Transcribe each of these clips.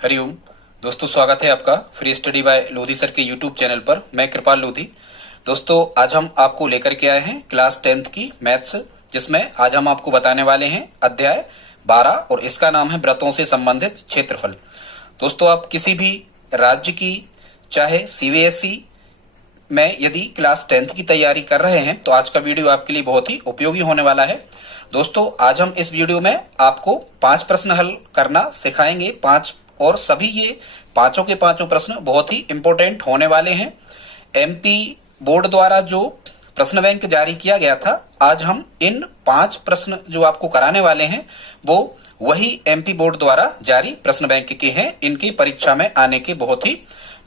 हरिओम दोस्तों, स्वागत है आपका free study bye Lodhi sir के यूट्यूब चैनल पर। मैं कृपाल लोधी। दोस्तों, आज हम आपको लेकर के आए हैं क्लास 10th की मैथ्स, जिसमें आज हम आपको बताने वाले हैं अध्याय 12 और इसका नाम है व्रतों से संबंधित क्षेत्रफल। दोस्तों, आप किसी भी राज्य की चाहे सीबीएसई में यदि क्लास 10th की तैयारी कर रहे हैं तो आज का वीडियो आपके लिए बहुत ही उपयोगी होने वाला है। दोस्तों, आज हम इस वीडियो में आपको 5 प्रश्न हल करना सिखाएंगे, 5, और सभी ये पांचों के पांचों प्रश्न बहुत ही इंपॉर्टेंट होने वाले हैं। एमपी बोर्ड द्वारा जो प्रश्न बैंक जारी किया गया था, आज हम इन 5 प्रश्न जो आपको कराने वाले हैं वो वही एमपी बोर्ड द्वारा जारी प्रश्न बैंक के हैं। इनकी परीक्षा में आने के बहुत ही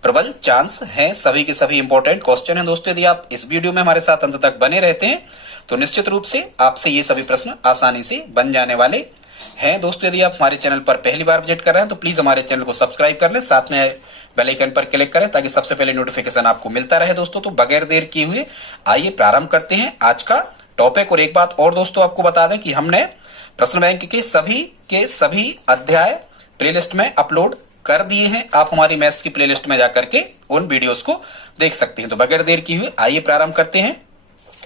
प्रबल चांस हैं। सभी के सभी इंपॉर्टेंट क्वेश्चन हैं। दोस्तों, यदि आप इस वीडियो में हमारे साथ अंत तक बने रहते हैं तो निश्चित रूप से आपसे ये सभी प्रश्न आसानी से बन जाने वाले हैं। दोस्तों, यदि आप हमारे चैनल पर पहली बार विजिट कर रहे हैं तो प्लीज हमारे चैनल को सब्सक्राइब कर लें, साथ में बेल आइकन पर क्लिक करें ताकि सबसे पहले नोटिफिकेशन आपको मिलता रहे। दोस्तों, तो बगैर देर किए हुए आइए प्रारंभ करते हैं आज का टॉपिक। और एक बात और दोस्तों, आपको बता दें कि हमने प्रश्न बैंक के सभी अध्याय प्लेलिस्ट में अपलोड कर दिए हैं। आप हमारी मैथ्स की प्लेलिस्ट में जाकर के उन वीडियोस को देख सकते हैं। तो बगैर देर किए हुए आइए प्रारंभ करते हैं।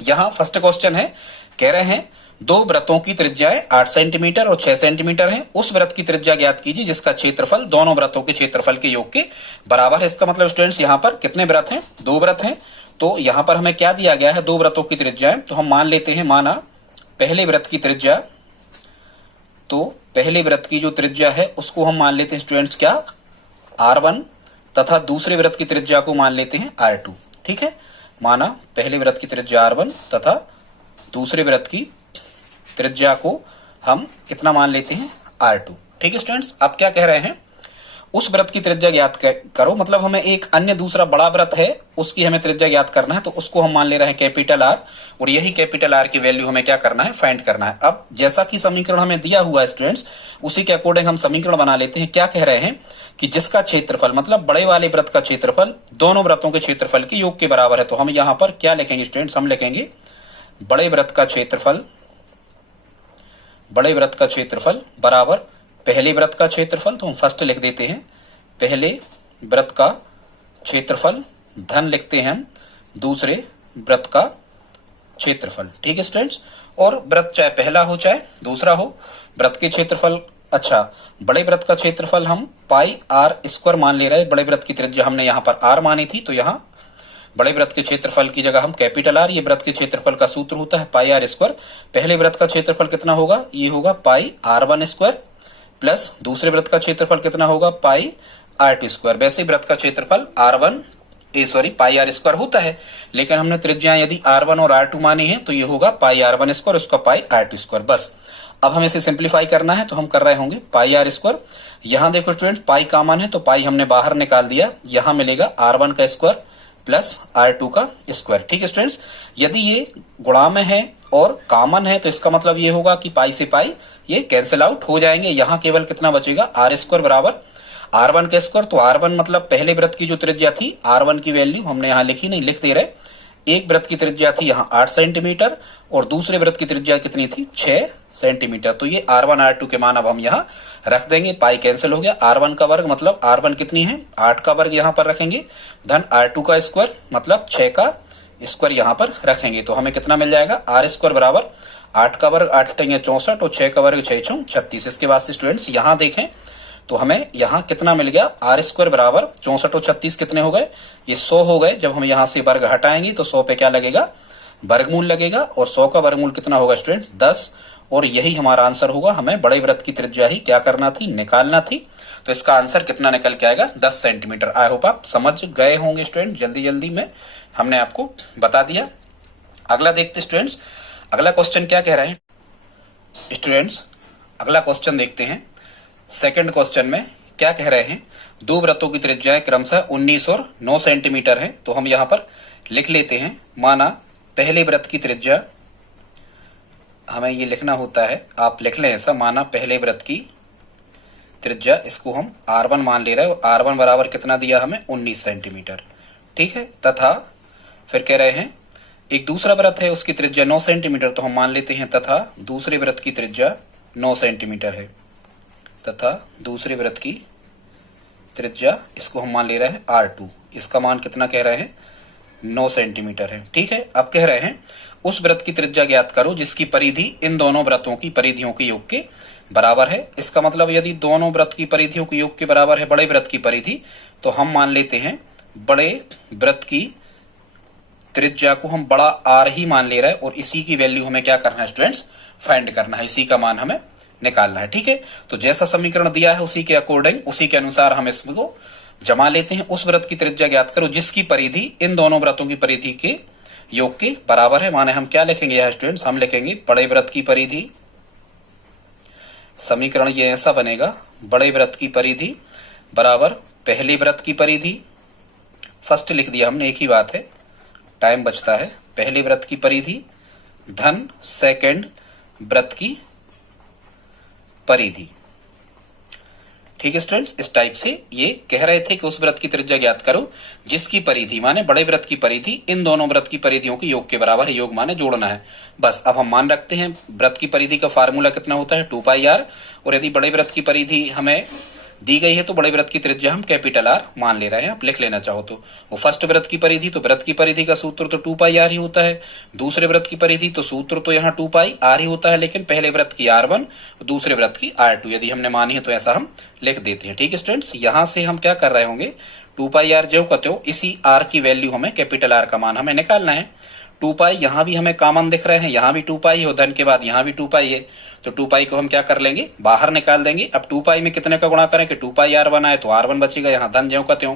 यहाँ फर्स्ट क्वेश्चन है, कह रहे हैं 2 वृत्तों की त्रिज्याएं 8 सेंटीमीटर और 6 सेंटीमीटर है। उस वृत्त की त्रिज्या ज्ञात कीजिए जिसका क्षेत्रफल दोनों वृत्तों के क्षेत्रफल के योग के बराबर है। इसका मतलब स्टूडेंट्स, यहाँ पर कितने वृत्त हैं? 2 वृत्त हैं। तो यहाँ पर हमें क्या दिया गया है? 2 वृत्तों की त्रिज्याएं। तो हम मान लेते हैं, माना पहले वृत्त की त्रिज्या, तो पहले वृत्त की जो त्रिज्या है उसको हम मान लेते हैं स्टूडेंट्स क्या? R1, तथा दूसरे वृत्त की त्रिज्या को मान लेते हैं R2। ठीक है, माना पहले वृत्त की त्रिज्या R1 तथा दूसरे वृत्त की त्रिज्या को हम कितना मान लेते हैं? R2। ठीक है स्टूडेंट्स, अब क्या कह रहे हैं? उस वृत्त की त्रिज्या ज्ञात करो। मतलब हमें एक अन्य दूसरा बड़ा वृत्त है, उसकी हमें त्रिज्या ज्ञात करना है, तो उसको हम मान ले रहे हैं कैपिटल R, और यही कैपिटल R की वैल्यू हमें क्या करना है? फाइंड करना है। अब जैसा कि समीकरण हमें दिया हुआ है स्टूडेंट्स, उसी के अकॉर्डिंग हम समीकरण बना लेते हैं। क्या कह रहे हैं कि जिसका क्षेत्रफल, मतलब बड़े वाले वृत्त का क्षेत्रफल दोनों वृत्तों के क्षेत्रफल के योग के बराबर है। तो हम यहाँ पर क्या लिखेंगे स्टूडेंट्स? हम लिखेंगे बड़े वृत्त का क्षेत्रफल, बड़े वृत्त का क्षेत्रफल बराबर पहले वृत्त का क्षेत्रफल। तो हम फर्स्ट लिख देते हैं पहले वृत्त का क्षेत्रफल, धन लिखते हैं हम दूसरे वृत्त का क्षेत्रफल। ठीक है स्टूडेंट्स, और वृत्त चाहे पहला हो चाहे दूसरा हो, वृत्त के क्षेत्रफल, अच्छा बड़े वृत्त का क्षेत्रफल हम पाई आर स्क्वायर मान ले रहे हैं। बड़े वृत्त की त्रिज्या हमने यहाँ पर R मानी थी, तो यहाँ बड़े वृत्त के क्षेत्रफल की जगह हम कैपिटल R, ये वृत्त के क्षेत्रफल का सूत्र होता है पाई R स्क्वायर। पहले वृत्त का क्षेत्रफल कितना होगा? ये होगा पाई R1 स्क्वायर, प्लस दूसरे वृत्त का क्षेत्रफल कितना होगा? पाई R2 स्क्वायर। वैसे वृत्त का क्षेत्रफल पाई R स्क्वायर होता है, लेकिन हमने त्रिज्या यदि R1 और R2 मानी है तो ये होगा पाई R1 स्क्वायर, उसका पाई R2 स्क्वायर। बस अब हमें इसे सिंप्लीफाई करना है, तो हम कर रहे होंगे पाई R स्क्वायर। यहाँ देखो स्टूडेंट, पाई कॉमन है तो पाई हमने बाहर निकाल दिया, यहाँ मिलेगा R1 का स्क्वायर प्लस R2 का स्क्वायर। ठीक है स्टूडेंट्स, यदि ये गुणा में है और कॉमन है तो इसका मतलब ये होगा कि पाई से पाई ये कैंसिल आउट हो जाएंगे। यहाँ केवल कितना बचेगा? R स्क्वायर बराबर R1 का स्क्वायर। तो R1 मतलब पहले वृत्त की जो त्रिज्या थी, R1 की वैल्यू हमने यहाँ लिखी नहीं, लिख दे रहे। एक वृत्त की त्रिज्या थी यहाँ 8 सेंटीमीटर और दूसरे वृत्त की त्रिज्या कितनी थी? 6 सेंटीमीटर। तो ये R1 R2 के मान अब हम यहाँ रख देंगे। पाई कैंसिल हो गया। R1 का वर्ग मतलब R1 कितनी है? 8 का वर्ग यहाँ पर रखेंगे, धन R2 का स्क्वायर मतलब 6 का स्क्वायर यहाँ पर रखेंगे। तो हमें कितना मिल जाएगा? R स्क्वायर बराबर 8 का वर्ग 8 × 64 और 6 का वर्ग 6 × 36। इसके बाद से स्टूडेंट्स यहाँ देखें तो हमें यहाँ कितना मिल गया? R स्क्वायर बराबर 64 और 36 कितने हो गए? ये 100 हो गए। जब हम यहाँ से वर्ग हटाएंगे तो 100 पे क्या लगेगा? वर्गमूल लगेगा, और 100 का वर्गमूल कितना होगा स्टूडेंट? 10। और यही हमारा आंसर होगा। हमें बड़े वृत्त की त्रिज्या ही क्या करना थी? निकालना थी। तो इसका आंसर कितना निकल के आएगा? 10 सेंटीमीटर। आई होप आप समझ गए होंगे स्टूडेंट, जल्दी जल्दी में हमने आपको बता दिया। अगला देखते स्टूडेंट्स, अगला क्वेश्चन क्या कह रहे हैं स्टूडेंट्स? अगला क्वेश्चन देखते हैं। सेकंड क्वेश्चन में क्या कह रहे हैं? 2 वृत्तों की त्रिज्याएं क्रमशः 19 और 9 सेंटीमीटर है। तो हम यहाँ पर लिख लेते हैं, माना पहले वृत्त की त्रिज्या, हमें ये लिखना होता है, आप लिख लें ऐसा, माना पहले वृत्त की त्रिज्या, इसको हम R1 मान ले रहे हैं, और R1 बराबर कितना दिया हमें? 19 सेंटीमीटर। ठीक है, तथा फिर कह रहे हैं एक दूसरा वृत्त है, उसकी त्रिज्या 9 सेंटीमीटर। तो हम मान लेते हैं तथा दूसरे वृत्त की त्रिज्या 9 सेंटीमीटर है, तथा दूसरे वृत्त की त्रिज्या, इसको हम मान ले रहे हैं R2, इसका मान कितना कह रहे हैं 9 सेंटीमीटर है। ठीक है, अब कह रहे हैं उस वृत्त की त्रिज्या ज्ञात करो जिसकी परिधि इन दोनों वृत्तों की परिधियों के योग के बराबर है। इसका मतलब यदि दोनों वृत्त की परिधियों के योग के बराबर है बड़े वृत्त की परिधि, तो हम मान लेते हैं बड़े वृत्त की त्रिज्या को हम बड़ा R ही मान ले रहे हैं और इसी की वैल्यू हमें क्या करना है स्टूडेंट्स, फाइंड करना है, इसी का मान हमें निकालना है। ठीक है, तो जैसा समीकरण दिया है उसी के अकॉर्डिंग, उसी के अनुसार हम इसको जमा लेते हैं। उस वृत्त की त्रिज्या ज्ञात करो जिसकी परिधि इन दोनों वृत्तों की परिधि के योग के बराबर है। माने हम क्या लिखेंगे यहाँ स्टूडेंट्स, हम लिखेंगे बड़े वृत्त की परिधि, समीकरण ये ऐसा बनेगा, बड़े वृत्त की परिधि बराबर पहले वृत्त की परिधि, फर्स्ट लिख दिया हमने, एक ही बात है, टाइम बचता है, पहले वृत्त की परिधि धन सेकंड वृत्त की परिधि। ठीक है स्टूडेंट्स, इस टाइप से ये कह रहे थे कि उस वृत्त की त्रिज्या ज्ञात करो जिसकी परिधि माने बड़े वृत्त की परिधि इन दोनों वृत्त की परिधियों के योग के बराबर है। योग माने जोड़ना है। बस अब हम मान रखते हैं वृत्त की परिधि का फार्मूला कितना होता है 2πr, और यदि बड़े वृत्त की परिधि हमें दी गई है तो बड़े वृत्त की त्रिज्या हम कैपिटल R मान ले रहे हैं। आप लिख लेना चाहो तो वो फर्स्ट वृत्त की परिधि, तो वृत्त की परिधि का सूत्र तो 2πr ही होता है। दूसरे वृत्त की परिधि तो सूत्र तो यहाँ 2πr ही होता है, लेकिन पहले वृत्त की R1 और दूसरे वृत्त की R2 यदि हमने मानी है तो ऐसा हम लिख देते हैं। ठीक है स्टूडेंट्स, यहाँ से हम क्या कर रहे होंगे, 2πr जो कहते हो इसी R की वैल्यू हमें कैपिटल R का मान हमें निकालना है। 2π यहाँ भी हमें कॉमन दिख रहे हैं, यहाँ भी 2π है और धन के बाद यहाँ भी 2π है, तो 2π को हम क्या कर लेंगे, बाहर निकाल देंगे। अब 2π में कितने का गुणा करें कि 2πr1 आए तो R1 बचेगा, यहाँ धन ज्यों का त्यों।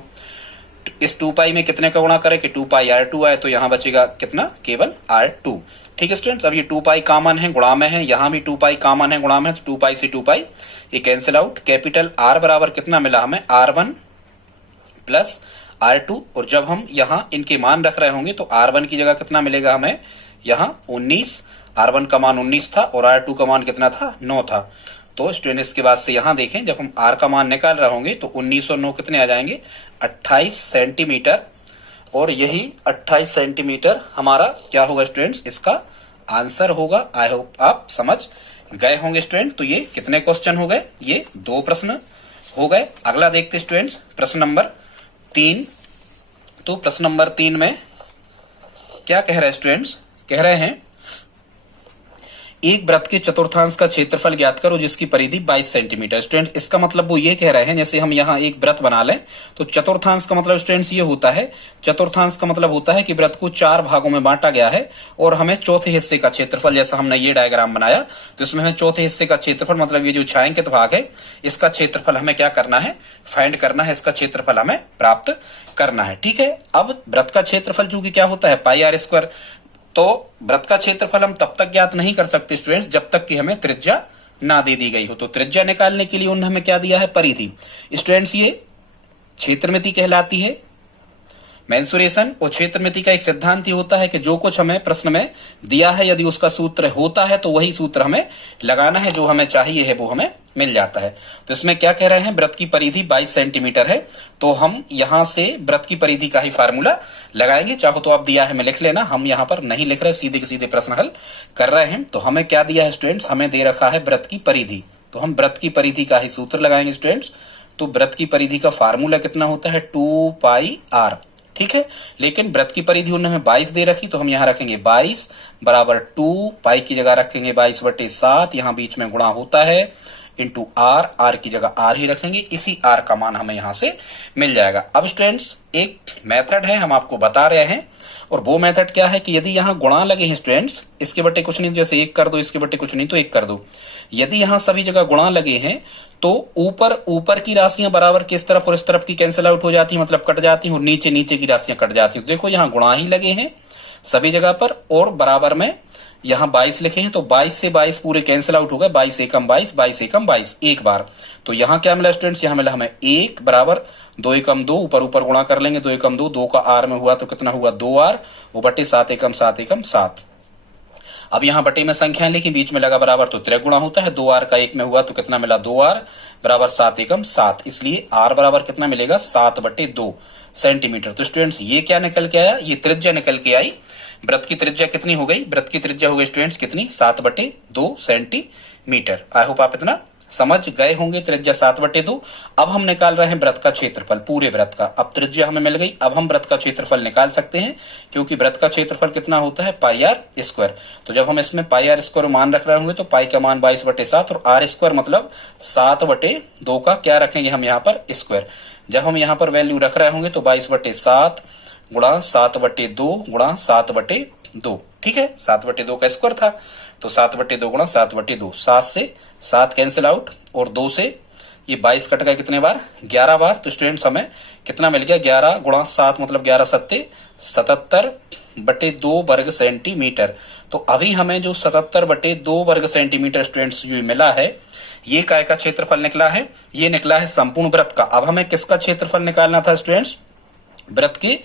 इस 2π में कितने का गुणा करें कि 2πr2 आए तो यहाँ बचेगा कितना, केवल R2। ठीक है स्टूडेंट्स, अब ये 2π कॉमन है, गुणा में है, यहाँ भी 2π कॉमन है, गुणा में, तो 2π से 2π ये कैंसिल आउट। कैपिटल R बराबर कितना मिला हमें, R1 प्लस R2, और जब हम यहाँ इनके मान रख रहे होंगे तो R1 की जगह कितना मिलेगा हमें, यहाँ 19, R1 का मान 19 था और R2 का मान कितना था, 9 था। तो स्टूडेंट्स के बाद से यहाँ देखें जब हम R का मान निकाल रहे होंगे तो 19 और 9 कितने आ जाएंगे, 28 सेंटीमीटर, और यही 28 सेंटीमीटर हमारा क्या होगा स्टूडेंट्स, इसका आंसर होगा। आई होप आप समझ गए होंगे स्टूडेंट। तो ये कितने क्वेश्चन हो गए, ये 2 प्रश्न हो गए। अगला देखते स्टूडेंट्स प्रश्न नंबर 3। तो प्रश्न नंबर 3 में क्या कह रहे हैं स्टूडेंट्स, कह रहे हैं एक वृत्त के चतुर्थांश का क्षेत्रफल ज्ञात करो जिसकी परिधि 22 सेंटीमीटर। स्टूडेंट इसका मतलब वो ये कह रहे हैं, जैसे हम यहाँ एक वृत्त बना लें तो चतुर्थांश का मतलब स्टूडेंट्स ये होता है, चतुर्थांश का मतलब होता है कि वृत्त को 4 भागों में बांटा गया है और हमें चौथे हिस्से का क्षेत्रफल, जैसा हमने ये डायग्राम बनाया तो इसमें हमें चौथे हिस्से का क्षेत्रफल मतलब ये जो छायांकित भाग है इसका क्षेत्रफल हमें क्या करना है, फाइंड करना है, इसका क्षेत्रफल हमें प्राप्त करना है। ठीक है, अब वृत्त का क्षेत्रफल जो कि क्या होता है πr², तो वृत्त का क्षेत्रफल हम तब तक ज्ञात नहीं कर सकते स्टूडेंट्स जब तक कि हमें त्रिज्या ना दे दी गई हो। तो त्रिज्या निकालने के लिए उन्होंने हमें क्या दिया है, परिधि। स्टूडेंट्स ये क्षेत्रमिति कहलाती है, मेंसुरेशन, और क्षेत्रमिति का एक सिद्धांत ही होता है कि जो कुछ हमें प्रश्न में दिया है यदि उसका सूत्र होता है तो वही सूत्र हमें लगाना है, जो हमें चाहिए है वो हमें मिल जाता है। तो इसमें क्या कह रहे हैं, वृत्त की परिधि 22 सेंटीमीटर है, तो हम यहां से वृत्त की परिधि का ही फार्मूला लगाएंगे। चाहो तो आप दिया है मैं लिख लेना, हम यहाँ पर नहीं लिख रहे, सीधे के सीधे प्रश्न हल कर रहे हैं। तो हमें क्या दिया है स्टूडेंट्स, हमें दे रखा है वृत्त की परिधि, तो हम वृत्त की परिधि का ही सूत्र लगाएंगे स्टूडेंट्स। तो वृत्त की परिधि का फार्मूला कितना होता है, 2πr। ठीक है, लेकिन वृत्त की परिधि उन्होंने हमें 22 दे रखी, तो हम यहाँ रखेंगे 22 बराबर 2π की जगह रखेंगे 22/7, यहाँ बीच में गुणा होता है, इंटू r की जगह r ही रखेंगे, इसी r का मान हमें यहाँ से मिल जाएगा। अब स्टूडेंट्स एक मेथड है हम आपको बता रहे हैं, और वो मेथड क्या है कि यदि यहाँ गुणा लगे हैं स्टूडेंट्स, इसके बटे कुछ नहीं, जैसे 1 कर दो, इसके बटे कुछ नहीं तो 1 कर दो, यदि यहाँ सभी जगह गुणा लगे हैं तो ऊपर की राशियां बराबर के इस तरफ और इस तरफ की कैंसिल आउट हो जाती है, मतलब कट जाती हैं, और नीचे की राशियां कट जाती हैं। तो देखो यहाँ गुणा ही लगे हैं सभी जगह पर, और बराबर में यहाँ 22 लिखे हैं, तो 22 से 22 पूरे कैंसिल आउट हो गए, 22 एकम 22, 22 एकम 22 एक बार। तो यहाँ क्या मिला स्टूडेंट्स, यहाँ मिला हमें 1 बराबर 2 एकम 2, ऊपर गुणा कर लेंगे, 2 एकम 2, 2 का r में हुआ तो कितना हुआ 2r, वो बटे 7 एकम 7 एकम 7। अब यहाँ बटे में संख्याएं लिखी, बीच में लगा बराबर तो त्रिगुणा होता है, 2r का 1 में हुआ तो कितना मिला 2r बराबर 7 एकम 7, इसलिए r बराबर कितना मिलेगा 7/2 सेंटीमीटर। तो स्टूडेंट्स ये क्या निकल के आया, ये त्रिज्या निकल के आई। वृत्त की त्रिज्या कितनी हो गई, वृत्त की त्रिज्या हो गई स्टूडेंट्स कितनी, 7/2 सेंटीमीटर। आई होप आप इतना समझ गए होंगे। त्रिज्या 7/2। अब हम निकाल रहे हैं वृत्त का क्षेत्रफल, पूरे वृत्त का। अब त्रिज्या हमें मिल गई, अब हम वृत्त का क्षेत्रफल निकाल सकते हैं, क्योंकि वृत्त का क्षेत्रफल कितना होता है, पाई आर स्क्वायर। तो जब हम इसमें पाई आर स्क्वायर मान रख रहे होंगे तो पाई का मान 22/7 और आर स्क्वायर मतलब 7/2 का क्या रखेंगे हम यहाँ पर, स्क्वायर। जब हम यहाँ पर वैल्यू रख रहे होंगे तो 22/7 गुणा 7/2 गुणा 7/2, ठीक है, 7/2 का स्क्वायर था, तो 7/2 गुणा 7/2, 7 से 7 कैंसिल आउट और 2 से ये 22 कट गए कितने बार, 11 बार। तो स्टूडेंट्स हमें कितना मिल गया, 11 गुणा 7 मतलब 11 सत्ते 77/2 वर्ग सेंटीमीटर। तो अभी हमें जो 77/2 वर्ग सेंटीमीटर स्टूडेंट्स जो मिला है, ये काय का क्षेत्रफल निकला है, ये निकला है संपूर्ण वृत्त का। अब हमें किसका क्षेत्रफल निकालना था स्टूडेंट्स, वृत्त के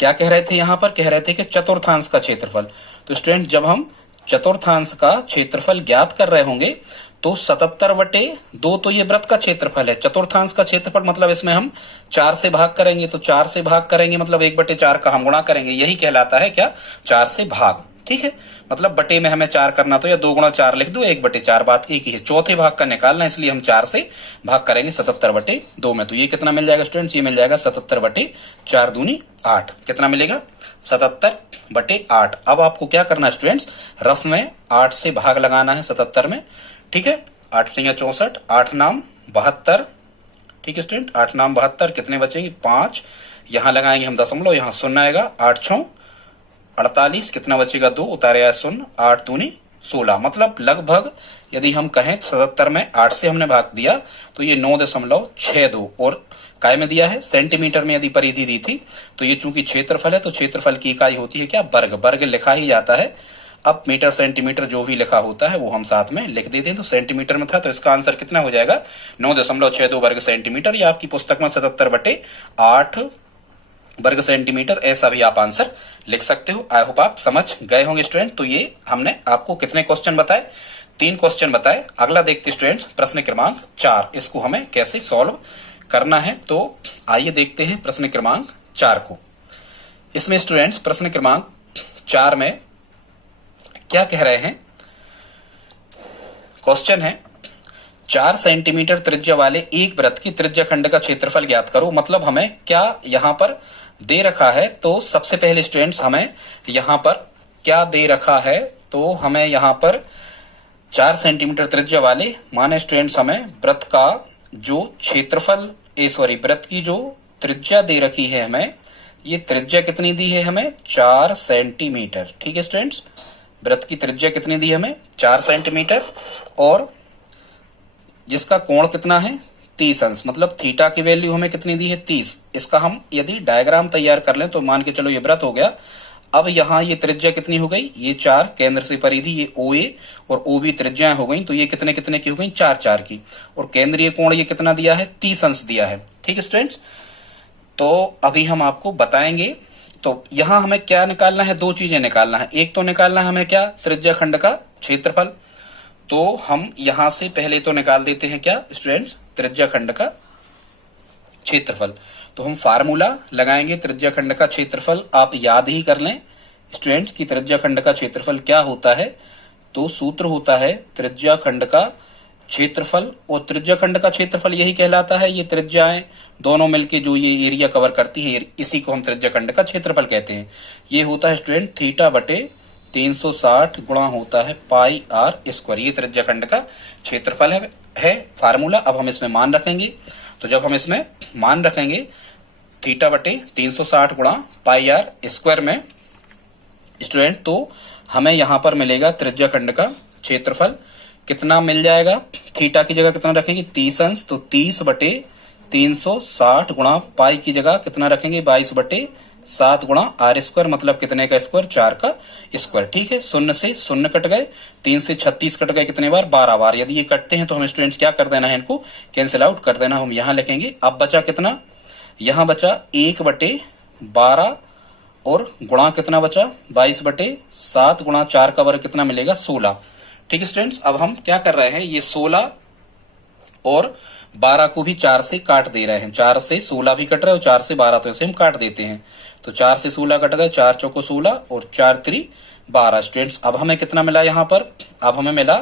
क्या कह रहे थे, यहां पर कह रहे थे कि चतुर्थांश का क्षेत्रफल। तो स्टूडेंट जब हम चतुर्थांश का क्षेत्रफल ज्ञात कर रहे होंगे तो 77/2 तो ये वृत्त का क्षेत्रफल है। चतुर्थांश का क्षेत्रफल मतलब इसमें हम 4 से भाग करेंगे, तो 4 से भाग करेंगे मतलब 1/4 का हम गुणा करेंगे, यही कहलाता है क्या, 4 से भाग, ठीक है। मतलब बटे में हमें 4 करना तो या 2 गुणा 4 लिख दो, 1/4 बात एक ही है। चौथे भाग का निकालना, इसलिए हम 4 से भाग करेंगे 77/2 में। तो ये कितना मिल जाएगा स्टूडेंट्स, ये मिल जाएगा 77/4 दूनी 8। कितना मिलेगा, 77/8। अब आपको क्या करना है स्टूडेंट्स, रफ में 8 से भाग लगाना है 77 में, ठीक है। 8 से 64, 8 नाम 72, ठीक है स्टूडेंट, 8 नाम 72, कितने बचेंगे 5, यहां लगाएंगे हम दशमलव, यहां शून्य आएगा, 8 6 48, कितना बचेगा 2, उतारे आया शून्य, 8 दूनी 16। मतलब लगभग यदि हम कहें 77 में 8 से हमने भाग दिया तो ये 9.62 और काय में दिया है, सेंटीमीटर में यदि परिधि दी थी तो ये चूंकि क्षेत्रफल है तो क्षेत्रफल की इकाई होती है क्या, वर्ग। वर्ग लिखा ही जाता है। अब मीटर सेंटीमीटर जो भी लिखा होता है वो हम साथ में लिख देते हैं। तो सेंटीमीटर में था तो इसका आंसर कितना हो जाएगा, 9.62 वर्ग सेंटीमीटर। या आपकी पुस्तक में 77/8 वर्ग सेंटीमीटर, ऐसा भी आप आंसर लिख सकते हो। आई होप आप समझ गए होंगे स्टूडेंट। तो ये हमने आपको कितने क्वेश्चन बताए, 3 क्वेश्चन बताए। अगला देखते स्टूडेंट्स प्रश्न क्रमांक 4, इसको हमें कैसे सॉल्व करना है। तो आइए देखते हैं प्रश्न क्रमांक 4 को। इसमें स्टूडेंट्स प्रश्न क्रमांक 4 में क्या कह रहे हैं, क्वेश्चन है 4 सेंटीमीटर त्रिज्या वाले एक वृत्त की त्रिज्या खंड का क्षेत्रफल ज्ञात करो। मतलब हमें क्या यहां पर दे रखा है, तो सबसे पहले स्टूडेंट्स हमें यहां पर क्या दे रखा है, तो हमें यहां पर 4 सेंटीमीटर त्रिज्या वाले माने स्टूडेंट्स हमें वृत्त का जो क्षेत्रफल वृत्त की जो त्रिज्या दे रखी है, हमें ये त्रिज्या कितनी दी है, हमें 4 सेंटीमीटर, ठीक है स्टूडेंट्स। वृत्त की त्रिज्या कितनी दी हमें, 4 सेंटीमीटर, और जिसका कोण कितना है 30 अंश, मतलब थीटा की वैल्यू हमें कितनी दी है 30। इसका हम यदि डायग्राम तैयार कर लें तो मान के चलो ये वृत्त हो गया। अब यहाँ ये त्रिज्या कितनी हो गई, ये 4 केंद्र से परिधि, ये OA और OB त्रिज्याएं हो गई, तो ये कितने कितने की हो गई, 4 4 की। और केंद्रीय कोण ये कितना दिया है, 30 अंश दिया है, ठीक है स्टूडेंट्स। तो अभी हम आपको बताएंगे। तो यहाँ हमें क्या निकालना है, 2 चीजें निकालना है। एक तो निकालना है हमें क्या, त्रिज्या खंड का क्षेत्रफल। तो हम यहां से पहले तो निकाल देते हैं क्या स्टूडेंट्स, त्रिज्या खंड का क्षेत्रफल। तो हम फार्मूला लगाएंगे त्रिज्या खंड का क्षेत्रफल, आप याद ही कर लें स्टूडेंट्स की त्रिज्या खंड का क्षेत्रफल क्या होता है। तो सूत्र होता है त्रिज्या खंड का क्षेत्रफल, और त्रिज्या खंड का क्षेत्रफल यही कहलाता है, ये त्रिज्याएं दोनों मिलके जो ये एरिया कवर करती है, इसी को हम त्रिज्या खंड का क्षेत्रफल कहते हैं। ये होता है स्टूडेंट थीटा बटे 360 गुणा होता है पाई आर स्क्वायर, ये त्रिज्या खंड का क्षेत्रफल है फार्मूला। अब हम इसमें मान रखेंगे, तो जब हम इसमें मान रखेंगे थीटा बटे 360 गुणा पाई आर स्क्वायर में स्टूडेंट, तो हमें यहां पर मिलेगा त्रिज्या खंड का क्षेत्रफल कितना मिल जाएगा, थीटा की जगह कितना रखेंगे 30 अंश, तो 30 बटे 360 गुणा पाई की जगह कितना रखेंगे 22/7 गुणा आर स्क्वायर, मतलब कितने का स्क्वायर, 4 का स्क्वायर, ठीक है। 0 से 0 कट गए, 3 से 36 कट गए, कितने बार 12 बार। यदि ये कटते हैं तो हमें स्टूडेंट्स क्या कर देना है, इनको कैंसिल आउट कर देना, हम यहां लिखेंगे। अब बचा कितना, यहां बचा 1/12 और गुणा कितना बचा 22/7 गुणा 4 का वर्ग कितना मिलेगा 16, ठीक है स्टूडेंट्स। अब हम क्या कर रहे हैं, ये 16 और 12 को भी 4 से काट दे रहे हैं, 4 से 16 भी कट रहा है और 4 से 12, तो इसे हम काट देते हैं। तो 4 से 16 कट गए, 4 चौको 16 और 4 3 12 स्टूडेंट्स। अब हमें कितना मिला यहाँ पर, अब हमें मिला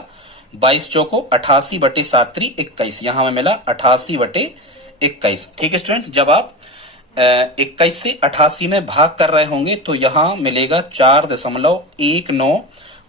22 चौको 88 बटे 7 3 21, यहाँ हमें मिला 88 बटे 21। ठीक है स्टूडेंट, जब आप 21 से 88 में भाग कर रहे होंगे तो यहाँ मिलेगा 4.19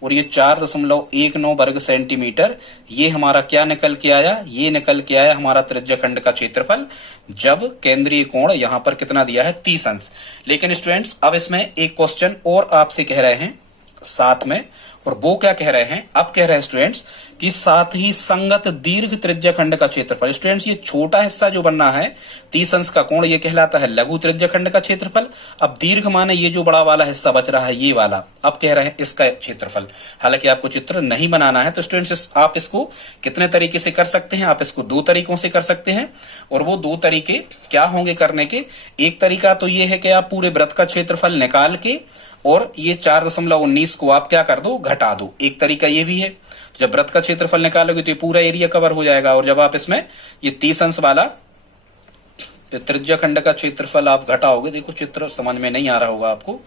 और ये 4.19 वर्ग सेंटीमीटर। ये हमारा क्या निकल के आया, ये निकल के आया हमारा त्रिज्यखंड का क्षेत्रफल, जब केंद्रीय कोण यहाँ पर कितना दिया है 30 अंश। लेकिन स्टूडेंट्स अब इसमें एक क्वेश्चन और आपसे कह रहे हैं साथ में, और वो क्या कह रहे हैं, अब कह रहे हैं स्टूडेंट्स कि साथ ही संगत दीर्घ त्रिज्यखंड का क्षेत्रफल। स्टूडेंट्स ये छोटा हिस्सा जो बनना है 30 अंश का कोण, ये कहलाता है लघु त्रिज्यखंड का क्षेत्रफल। अब दीर्घ माने ये जो बड़ा वाला हिस्सा बच रहा है ये वाला, अब कह रहे हैं इसका क्षेत्रफल। हालांकि आपको चित्र नहीं बनाना है तो स्टूडेंट्स आप इसको कितने तरीके से कर सकते हैं, आप इसको 2 तरीकों से कर सकते हैं। और वो 2 तरीके क्या होंगे करने के, एक तरीका तो ये है कि आप पूरे वृत्त का क्षेत्रफल निकाल के और ये 4.19 को आप क्या कर दो, घटा दो। एक तरीका ये भी है, तो जब वृत्त का क्षेत्रफल निकालोगे तो ये पूरा एरिया कवर हो जाएगा। और जब आप इसमें ये 30 अंश वाला त्रिज्यखंड का क्षेत्रफल आप घटाओगे, देखो चित्र समझ में नहीं आ रहा होगा आपको,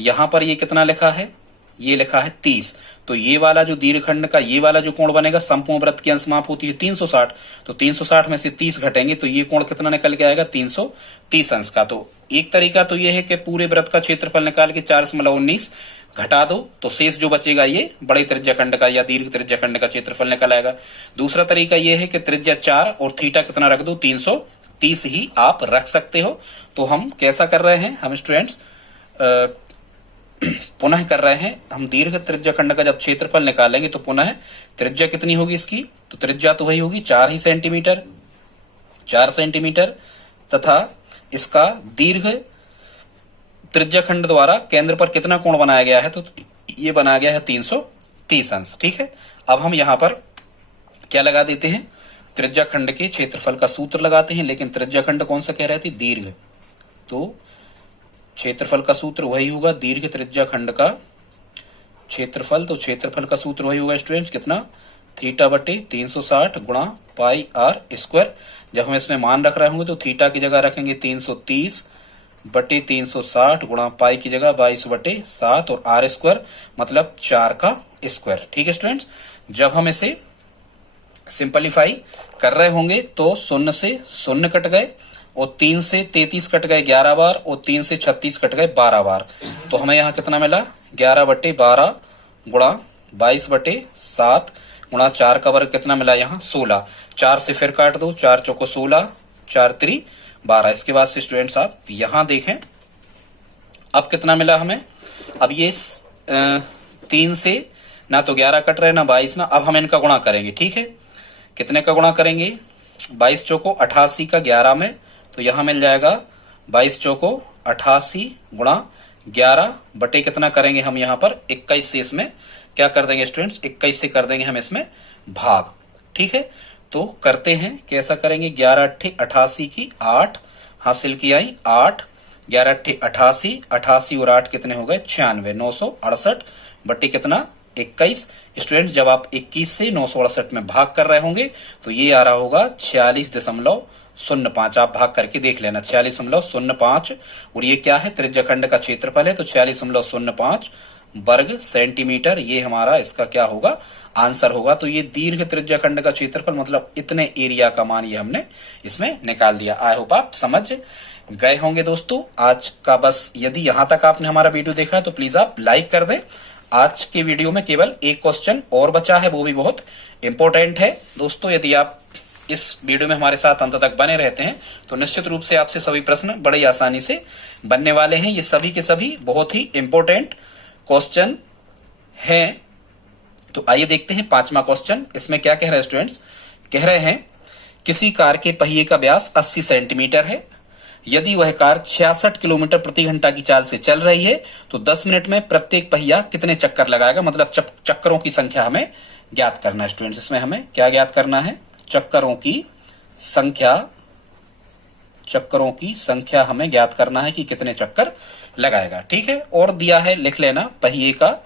यहां पर ये कितना लिखा है, ये लिखा है 30। तो ये वाला जो दीर्घखंड का ये वाला जो कोण बनेगा, संपूर्ण वृत्त की अंश माप होती है 360, तो 360 में से 30 घटेंगे तो ये कोण कितना निकल के आएगा 330 अंश का। तो एक तरीका तो ये है कि पूरे वृत्त का क्षेत्रफल निकाल के 4.19 घटा दो तो शेष जो बचेगा ये बड़े त्रिज्यखंड का या दीर्घ त्रिज्यखंड का क्षेत्रफल निकल आएगा। दूसरा तरीका ये है कि त्रिज्या 4 और थीटा कितना रख दो, 330 ही आप रख सकते हो। तो हम कैसा कर रहे हैं, हम स्टूडेंट्स पुनः कर रहे हैं, हम दीर्घ त्रिज्यखंड का जब क्षेत्रफल निकालेंगे तो पुनः त्रिज्या कितनी होगी इसकी, तो त्रिज्या तो वही होगी 4 ही सेंटीमीटर, 4 सेंटीमीटर, तथा इसका दीर्घ त्रिज्यखंड द्वारा केंद्र पर कितना कोण बनाया गया है, तो ये बनाया गया है 330 अंश। ठीक है, अब हम यहां पर क्या लगा देते हैं, त्रिज्यखंड के क्षेत्रफल का सूत्र लगाते हैं। लेकिन त्रिज्यखंड कौन सा कह रहे थे, दीर्घ, तो क्षेत्रफल का सूत्र वही होगा दीर्घ त्रिज्यखंड का क्षेत्रफल। तो क्षेत्रफल का सूत्र वही होगा स्टूडेंट्स कितना, थीटा बटे 360 गुणा पाई आर स्क्वायर। जब हम इसमें मान रख रहे होंगे तो थीटा की जगह रखेंगे 330 बटे 360 गुणा पाई की जगह 22 बटे 7 और आर स्क्वायर मतलब 4 का स्क्वायर। ठीक है स्टूडेंट्स, जब हम इसे सिंपलीफाई कर रहे होंगे तो 0 से 0 कट गए और 3 से 33 कट गए 11 बार और 3 से 36 कट गए 12 बार। तो हमें यहाँ कितना मिला, 11 बटे 12 गुणा 22 बटे 7 गुणा 4 का वर्ग कितना मिला यहाँ 16। 4 से फिर काट दो, 4 चौको 16, 4 3 12। इसके बाद से स्टूडेंट्स आप यहाँ देखें अब कितना मिला हमें, अब ये 3 से ना तो 11 कट रहे ना 22 ना, अब हम इनका गुणा करेंगे। ठीक है, कितने का गुणा करेंगे, 22 चौको 88 का 11 में, तो यहां मिल जाएगा 22 चौको 88 गुणा 11 बटे कितना करेंगे हम यहाँ पर 21 से इसमें क्या कर देंगे स्टूडेंट्स, 21 से कर देंगे हम इसमें भाग। ठीक है, तो करते हैं कैसा करेंगे, 11 अट्ठे 88 की 8 हासिल की आई 8, 11 अट्ठे 88, 88 और 8 कितने हो गए 96, 968 बटे कितना 21। स्टूडेंट्स जब आप 21 से 968 में भाग कर रहे होंगे तो ये आ रहा होगा 46.05। आप भाग करके देख लेना 46.05, और ये क्या है त्रिज्यखंड का क्षेत्रफल है, तो 46.05 वर्ग सेंटीमीटर ये हमारा इसका क्या होगा आंसर होगा। तो ये दीर्घ त्रिज्यखंड का क्षेत्रफल मतलब इतने एरिया का मान ये हमने इसमें निकाल दिया। आई होप आप समझ गए होंगे दोस्तों। आज का बस, यदि यहां तक आपने हमारा वीडियो देखा है तो प्लीज आप लाइक कर दें। आज के वीडियो में केवल एक क्वेश्चन और बचा है, वो भी बहुत इंपॉर्टेंट है दोस्तों। यदि आप इस वीडियो में हमारे साथ अंत तक बने रहते हैं तो निश्चित रूप से आपसे सभी प्रश्न बड़े आसानी से बनने वाले हैं। ये सभी के सभी बहुत ही इंपॉर्टेंट क्वेश्चन हैं। तो आइए देखते हैं 5वां क्वेश्चन। इसमें क्या कह रहे हैं स्टूडेंट्स, कह रहे हैं किसी कार के पहिए का व्यास 80 सेंटीमीटर है। यदि वह कार 66 किलोमीटर प्रति घंटा की चाल से चल रही है तो 10 मिनट में प्रत्येक पहिया कितने चक्कर लगाएगा, मतलब चक्करों की संख्या हमें ज्ञात करना है स्टूडेंट्स। इसमें हमें क्या ज्ञात करना है, चक्करों की संख्या हमें ज्ञात करना है कि कितने चक्कर लगाएगा। ठीक है, और दिया है लिख लेना पहिए का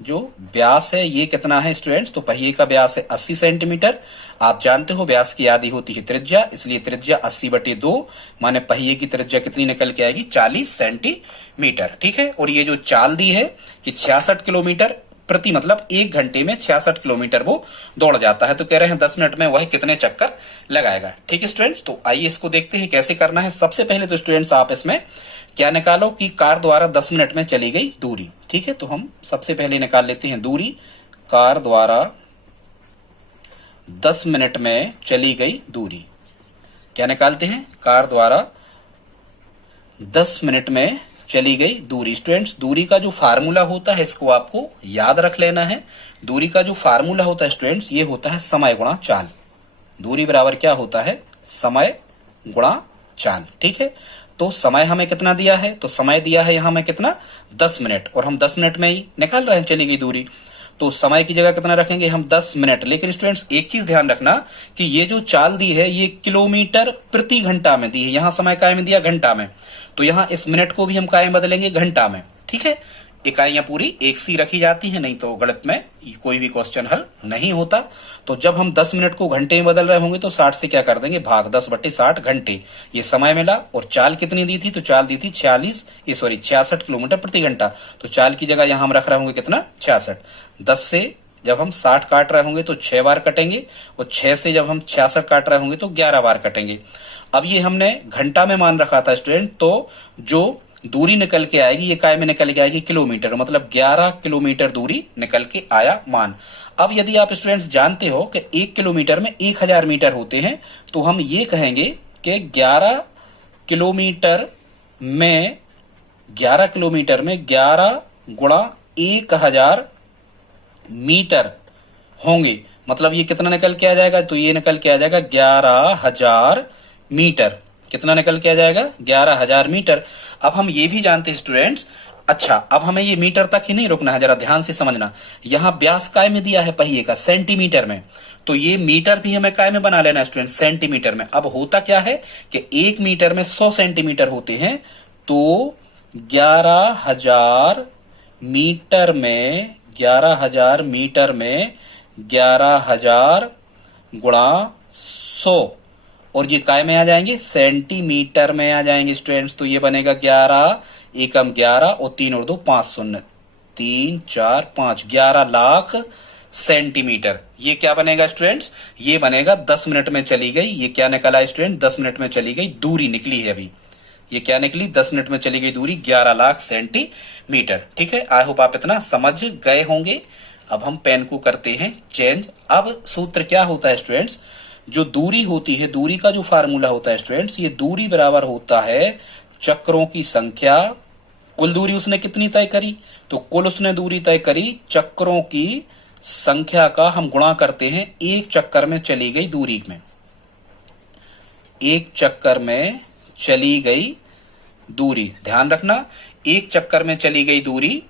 जो व्यास है ये कितना है स्टूडेंट्स, तो पहिए का व्यास है 80 सेंटीमीटर। आप जानते हो व्यास की आधी होती है त्रिज्या, इसलिए त्रिज्या 80/2 माने पहिए की त्रिज्या कितनी निकल के आएगी 40 सेंटीमीटर। ठीक है, और ये जो चाल दी है कि 66 किलोमीटर प्रति मतलब 1 घंटे में 66 किलोमीटर वो दौड़ जाता है। तो कह रहे हैं 10 मिनट में वह कितने चक्कर लगाएगा। ठीक है स्टूडेंट्स, तो आइए इसको देखते हैं कैसे करना है। सबसे पहले तो स्टूडेंट्स आप इसमें क्या निकालो कि कार द्वारा 10 मिनट में चली गई दूरी। ठीक है, तो हम सबसे पहले निकाल लेते हैं दूरी। कार द्वारा 10 मिनट में चली गई दूरी। क्या निकालते हैं? कार द्वारा 10 मिनट में चली गई दूरी। स्टूडेंट्स, दूरी का जो फार्मूला होता है इसको आपको याद रख लेना है। दूरी का जो फार्मूला होता है स्टूडेंट्स, ये होता है समय गुणा चाल। दूरी बराबर क्या होता है? समय गुणा चाल। ठीक है, तो समय हमें कितना दिया है? तो समय दिया है यहां हमें कितना? 10 मिनट, और हम 10 मिनट में ही निकाल रहे हैं चली गई दूरी। तो समय की जगह कितना रखेंगे हम? 10 मिनट। लेकिन स्टूडेंट्स एक चीज ध्यान रखना कि ये जो चाल दी है ये किलोमीटर प्रति घंटा में दी है। यहां समय काय में दिया? घंटा में। तो यहां इस मिनट को भी हम काय में बदलेंगे? घंटा में। ठीक है, इकाइयां पूरी एक सी रखी जाती है, नहीं तो गणित में कोई भी क्वेश्चन हल नहीं होता। तो जब हम 10 मिनट को घंटे में बदल रहे होंगे तो 60 से क्या कर देंगे? भाग। 10/60 घंटे ये समय मिला। और चाल कितनी दी थी? तो चाल दी थी 66 किलोमीटर प्रति घंटा। तो चाल की जगह यहां हम रख रहे होंगे कितना? 66। 10 से जब हम 60 काट रहे होंगे तो 6 बार कटेंगे, और 6 से जब हम 66 काट रहे होंगे तो 11 बार कटेंगे। अब ये हमने घंटा में मान रखा था स्टूडेंट, तो जो दूरी निकल के आएगी ये काय में निकल के आएगी? किलोमीटर। मतलब 11 किलोमीटर दूरी निकल के आया मान। अब यदि आप स्टूडेंट्स जानते हो कि 1 किलोमीटर में 1000 मीटर होते हैं, तो हम ये कहेंगे कि 11 किलोमीटर में 11 गुणा 1000 मीटर होंगे। मतलब ये कितना निकल के आ जाएगा? तो ये निकल के आ जाएगा 11,000 मीटर। कितना निकल के आ जाएगा? 11,000 मीटर। अब हम ये भी जानते हैं स्टूडेंट्स, अच्छा अब हमें ये मीटर तक ही नहीं रुकना है, जरा ध्यान से समझना। यहां व्यास काय में दिया है पहिए का? सेंटीमीटर में। तो ये मीटर भी हमें काय में बना लेना है स्टूडेंट? सेंटीमीटर में। अब होता क्या है कि 1 मीटर में 100 सेंटीमीटर होते हैं, तो 11,000 मीटर में 11,000 गुणा 100, और ये काय में आ जाएंगे? सेंटीमीटर में आ जाएंगे स्टूडेंट्स। तो ये बनेगा 11 एकम 11 और 3 और 2 5 शून्य 3 4 5 11 लाख सेंटीमीटर। ये क्या बनेगा स्टूडेंट्स? ये बनेगा 10 मिनट में चली गई। ये क्या निकला है स्टूडेंट? 10 मिनट में चली गई दूरी निकली है अभी। ये क्या निकली? 10 मिनट में चली गई दूरी 11 लाख सेंटीमीटर। ठीक है, आई होप आप इतना समझ गए होंगे। अब हम पेन को करते हैं चेंज। अब सूत्र क्या होता है स्टूडेंट्स? जो दूरी होती है, दूरी का जो फार्मूला होता है स्टूडेंट्स, ये दूरी बराबर होता है चक्रों की संख्या। कुल दूरी उसने कितनी तय करी? तो कुल उसने दूरी तय करी चक्रों की संख्या का हम गुणा करते हैं एक चक्कर में चली गई दूरी में। एक चक्कर में चली गई दूरी, ध्यान रखना, एक चक्कर में चली गई दूरी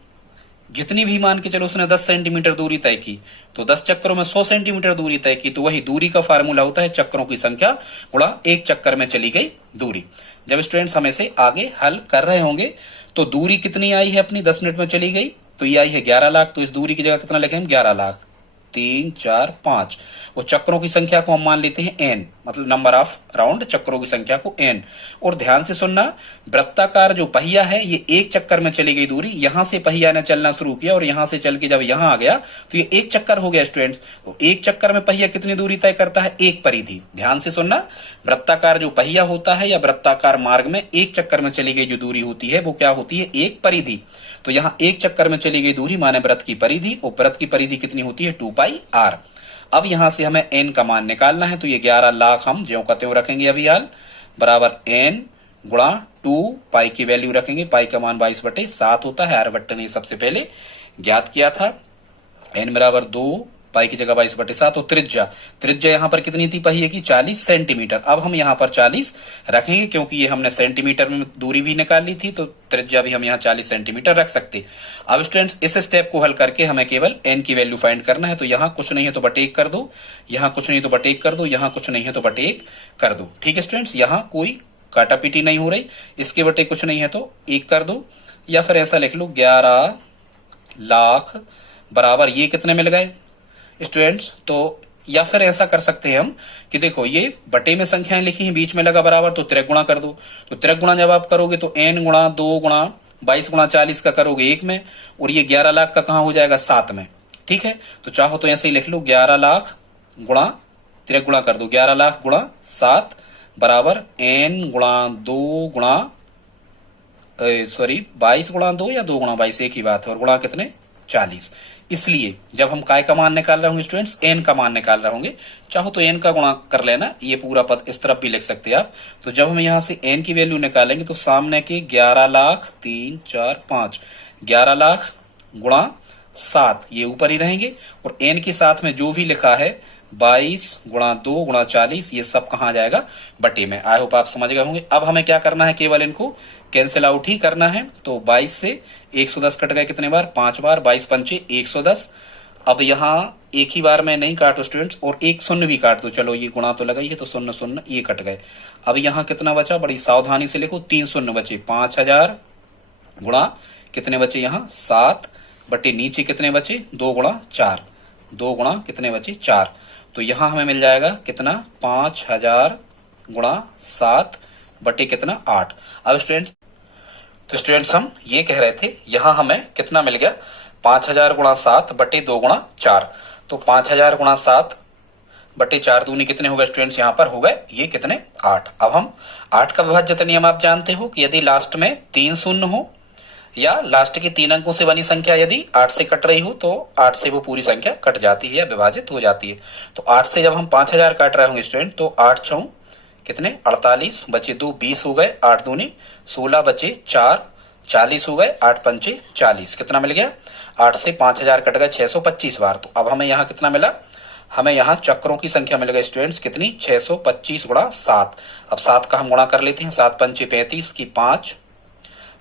जितनी भी मान के चलो उसने 10 सेंटीमीटर दूरी तय की, तो 10 चक्करों में 100 सेंटीमीटर दूरी तय की। तो वही दूरी का फार्मूला होता है चक्रों की संख्या गुणा एक चक्कर में चली गई दूरी। जब स्टूडेंट्स हमें से आगे हल कर रहे होंगे तो दूरी कितनी आई है अपनी? 10 मिनट में चली गई, तो ये आई है 11 लाख। तो इस दूरी की जगह कितना लिखें हम? 11 लाख। 3 4 5, और चक्रों की संख्या को हम मान लेते हैं n, मतलब नंबर ऑफ राउंड चक्रों की संख्या को n। और ध्यान से सुनना, वृत्ताकार जो पहिया है ये एक चक्कर में चली गई दूरी, यहां से पहिया ने चलना शुरू किया और यहां से चल के जब यहां आ गया तो ये एक चक्कर हो गया स्टूडेंट्स। तो एक चक्कर में पहिया कितनी दूरी तय करता है? एक परिधि। ध्यान से सुनना, वृत्ताकार जो पहिया होता है या वृत्ताकार मार्ग में एक चक्कर में चली गई जो दूरी होती है वो क्या होती है? एक परिधि। तो यहां एक चक्कर में चली गई दूरी माने वृत्त की परिधि, और वृत्त की परिधि कितनी होती है? 2πr। अब यहां से हमें n का मान निकालना है, तो ये 11 लाख हम ज्यों का त्यों रखेंगे अभी हाल, बराबर n गुणा 2 पाई की वैल्यू रखेंगे। पाई का मान 22/7 होता है। आर्यभट्ट ने सबसे पहले ज्ञात किया था। n बराबर 2, पाई की जगह 22/7। और त्रिज्या यहां पर कितनी थी पहिए की? 40 सेंटीमीटर। अब हम यहां पर 40 रखेंगे क्योंकि ये हमने सेंटीमीटर में दूरी भी निकाली थी, तो त्रिज्या भी हम यहां 40 सेंटीमीटर रख सकते। अब स्टूडेंट्स इस स्टेप को हल करके हमें केवल n की वैल्यू फाइंड करना है। तो यहां कुछ नहीं है तो बटे 1 कर दो, यहां कुछ नहीं तो बटे 1 कर दो, यहां कुछ नहीं है तो बटे 1 कर दो। ठीक है स्टूडेंट्स, यहां कोई काटापीटी नहीं हो रही, इसके बटे कुछ नहीं है तो 1 कर दो, या फिर ऐसा लिख लो 11 लाख बराबर ये कितने मिल गए स्टूडेंट्स? तो या फिर ऐसा कर सकते हैं हम कि देखो ये बटे में संख्याएं लिखी हैं, बीच में लगा बराबर, तो त्रिक गुणा कर दो। तो त्रिक गुणा जब आप करोगे तो n गुणा 2 गुणा 22 गुणा 40 का करोगे 1 में, और ये 11 लाख का कहाँ हो जाएगा 7 में। ठीक है, तो चाहो तो ऐसे ही लिख लो 11 लाख गुणा, तिरक गुणा कर दो, 11 लाख गुणा 7 बराबर n गुणा 2 गुणा 22 गुणा 2 या 2 गुणा 22 एक ही बात है, और गुणा कितने 40। इसलिए जब हम काय का मान निकाल रहे होंगे स्टूडेंट्स, n का मान निकाल रहे होंगे, चाहो तो n का गुणा कर लेना, ये पूरा पद इस तरफ भी लिख सकते हैं आप। तो जब हम यहां से n की वैल्यू निकालेंगे तो सामने के 11 लाख 3 4 5, 11 लाख गुणा 7 ये ऊपर ही रहेंगे, और n के साथ में जो भी लिखा है 22 गुणा 2 गुणा 40 ये सब कहाँ जाएगा बटे में। आई होप आप समझ गए होंगे। अब हमें क्या करना है, केवल इनको कैंसिल आउट ही करना है। तो 22 से 110 कट गए कितने बार, 5 बार, 22 पंचे 110। अब यहाँ एक ही बार में नहीं काटो स्टूडेंट्स, और एक शून्य भी काट दो, चलो ये गुणा तो लगाइए, तो शून्य शून्य ये कट गए। अब यहाँ कितना बचा, बड़ी सावधानी से लिखो, 3 शून्य बचे, 5000 गुणा कितने बचे यहाँ 7 बटे नीचे कितने बचे 2 गुणा 4, 2 गुणा कितने बचे 4। तो यहां हमें मिल जाएगा कितना 5000 गुणा 7 बटे कितना 8। अब स्टूडेंट्स हम ये कह रहे थे यहां हमें कितना मिल गया 5000 गुणा 7 बटे 2 गुणा 4। तो 5000 गुणा 7 बटे 4 दूनी कितने हो गए स्टूडेंट्स, यहाँ पर हो गए ये कितने 8। अब हम 8 का विभाज्यता नियम आप जानते हो कि यदि लास्ट में 3 शून्य हो या लास्ट के 3 अंकों से बनी संख्या यदि 8 से कट रही हो तो 8 से वो पूरी संख्या कट जाती है या विभाजित हो जाती है। तो 8 से जब हम 5000 काट रहे होंगे स्टूडेंट, तो 8 छौ कितने 48 बचे 2 20 हो गए, 8 दूनी 16 बचे 4 40 हो गए, 8 पंचे 40 कितना मिल गया 8 से 5000 कट गए 625 बार। तो अब हमें यहाँ कितना मिला, हमें यहाँ चक्रों की संख्या मिल गई स्टूडेंट्स कितनी 625 गुणा 7। अब 7 का हम गुणा कर लेते हैं, 7 पंचे 35 की 5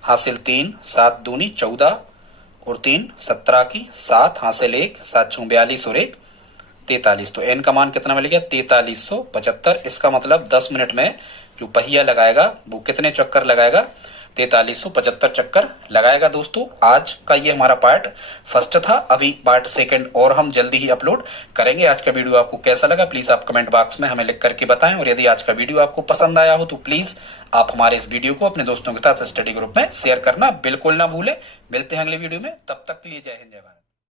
हासिल 3, 7 दूनी 14 और 3 17 की 7 हासिल 1, 7 छू 42 और 1 43। तो n का मान कितना मिल गया 4375। इसका मतलब 10 मिनट में जो पहिया लगाएगा वो कितने चक्कर लगाएगा 4375 चक्कर लगाएगा। दोस्तों आज का ये हमारा पार्ट फर्स्ट था, अभी पार्ट सेकंड और हम जल्दी ही अपलोड करेंगे। आज का वीडियो आपको कैसा लगा प्लीज आप कमेंट बॉक्स में हमें लिख करके बताएं, और यदि आज का वीडियो आपको पसंद आया हो तो प्लीज आप हमारे इस वीडियो को अपने दोस्तों के साथ स्टडी ग्रुप में शेयर करना बिल्कुल ना भूलें। मिलते हैं अगले वीडियो में, तब तक के लिए जय हिंद जय भारत।